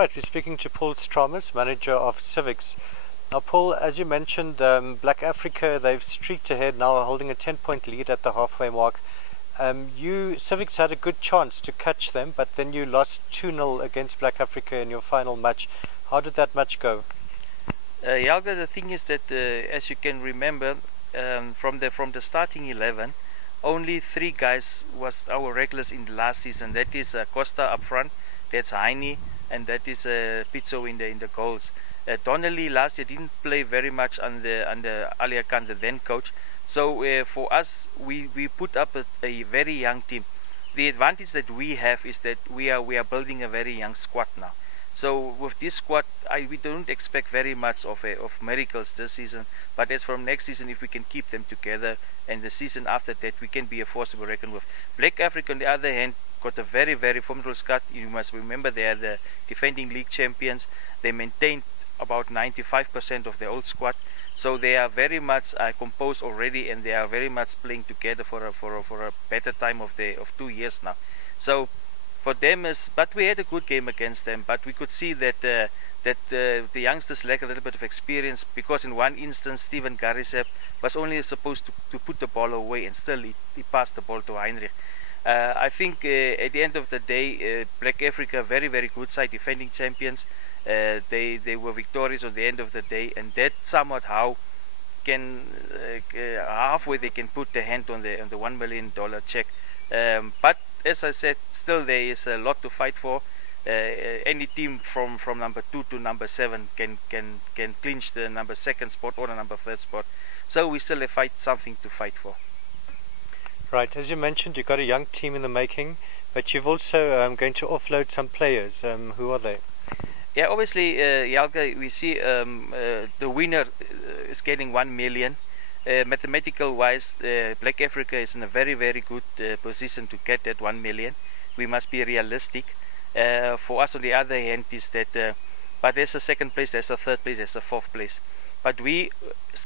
Right, we're speaking to Paul Stramis, manager of Civics. Now, Paul, as you mentioned, Black Africa, they've streaked ahead now, holding a 10-point lead at the halfway mark. Civics had a good chance to catch them, but then you lost 2-0 against Black Africa in your final match. How did that match go? Helga, the thing is that, as you can remember, from the starting 11, only 3 guys was our regulars in the last season. That is Costa up front, that's Heine, and that is Pizzo in the goals. Donnelly last year didn't play very much under Ali Khan, the then coach. So for us, we put up a very young team. The advantage that we have is that we are building a very young squad now. So with this squad, we don't expect very much of miracles this season. But as from next season, if we can keep them together, and the season after that, we can be a force to be reckoned with. Black Africa, on the other hand, got a very, very formidable squad. You must remember they are the defending league champions. They maintained about 95% of their old squad. So they are very much composed already, and they are very much playing together for a better time of 2 years now. So for them but we had a good game against them, but we could see that the youngsters lack a little bit of experience, because in one instance Steven Garisep was only supposed to put the ball away, and still he passed the ball to Heinrich. I think at the end of the day, Black Africa, very, very good side, defending champions. They were victorious at the end of the day, and that somewhat how can halfway they can put their hand on the $1 million check. But as I said, still there is a lot to fight for. Any team from number 2 to number 7 can clinch the number 2nd spot or the number 3rd spot. So we still have something to fight for. Right, as you mentioned, you've got a young team in the making, but you've also going to offload some players. Who are they? Yeah, obviously, Jalga, we see the winner is getting 1 million. Mathematical wise, Black Africa is in a very, very good position to get that 1 million. We must be realistic. For us, on the other hand, is that but there's a 2nd place, there's a 3rd place, there's a 4th place. But we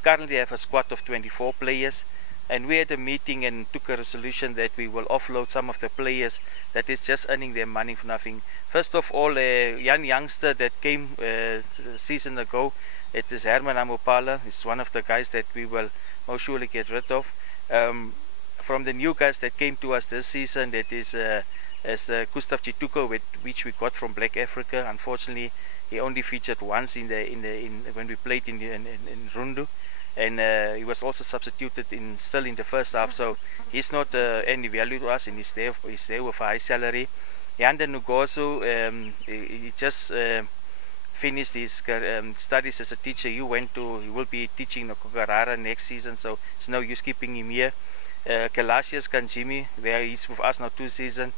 currently have a squad of 24 players, and we had a meeting and took a resolution that we will offload some of the players that is just earning their money for nothing. First of all, a youngster that came a season ago, it is Herman Amopala. It's one of the guys that we will most surely get rid of. From the new guys that came to us this season, that is Gustav Chituko, which we got from Black Africa. Unfortunately, he only featured once when we played in Rundu, and he was also substituted still in the first half. So he's not any value to us, and he's there with a high salary. Yanda Nugosu, he just finished his studies as a teacher. He will be teaching in Kogarara next season, so it's no use keeping him here. Kalasius Kanjimi, he's with us now 2 seasons.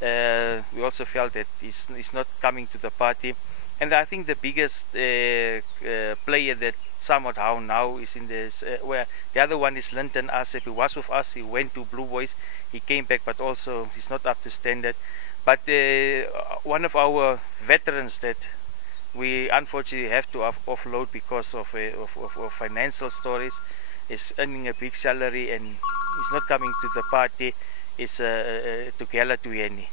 We also felt that he's not coming to the party. And I think the biggest player that somewhat how now is in this, where the other one is Linton Asep. He was with us, he went to Blue Boys, he came back, but also he's not up to standard. But one of our veterans that we unfortunately have to offload because of financial stories, is earning a big salary and he's not coming to the party, is Tugela Tuyeni.